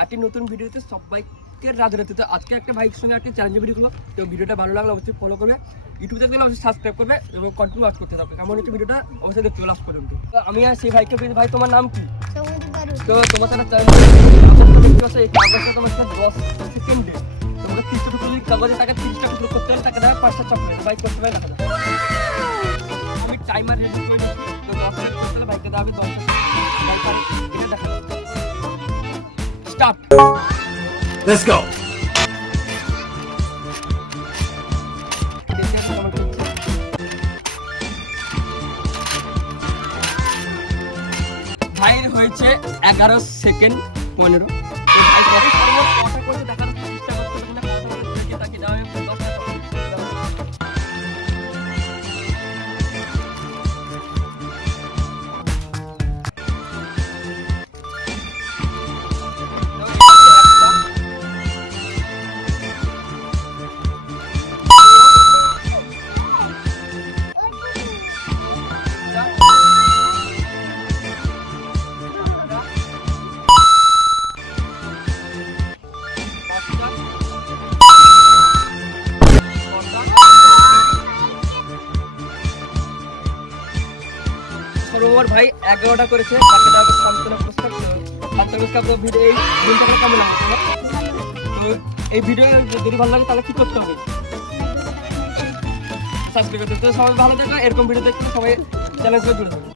আজকে নতুন ভিডিওতে সবাইকে রাধে রাধে। তো আজকে একটা ভাইয়ের সঙ্গে একটা চ্যালেঞ্জ ভিডিও করলো। তো ভিডিওটা ভালো লাগলে অবশ্যই ফলো করবে, ইউটিউব চ্যানেলে অবশ্যই সাবস্ক্রাইব করবে এবং কন্টিনিউ ওয়াচ করতে থাকবে। কেমন হচ্ছে ভিডিওটা অবশ্যই দেখতে লাস্ট পর্যন্ত। তো আমি আর সেই ভাইকে বলি, ভাই তোমার নাম কি? তো তোমার সাথে এই কাগজটা তোমার সাথে 10 সেকেন্ডে তোমাকে 30টা টুকরো যদি কাগজে টাকা 30টা টুকরো করতে হলে টাকা দেওয়া 5টা চকলেট বাইক করতে পারে টাকা দেওয়া। আমি টাইমার রেডি করে দিচ্ছি। তো 10 মিনিট করতে হলে বাইকে দেওয়া হবে 10 সেকেন্ড। এটা দেখা যাচ্ছে। স্টার্ট। Let's go. ভাইয়ের হয়েছে 11 সেকেন্ড 15। কথা করতে দেখার চেষ্টা করতে হবে না, তাকে দেওয়া হবে 10টা চকলেট। সরোবর ভাই 11টা করেছে, তাকে দেওয়া হবে সান্ত্বনা পুরস্কার। সান্ত্বনা পুরস্কার ভিডিও এই দিনটা কেমন লাগে? তো এই ভিডিও যদি ভালো লাগে তাহলে কি করতে হবে? সাবস্ক্রাইব করতে। তো সবাই ভালো থাকবে, এরকম ভিডিও দেখতে সবাই চ্যানেল জুড়ে থাকবে।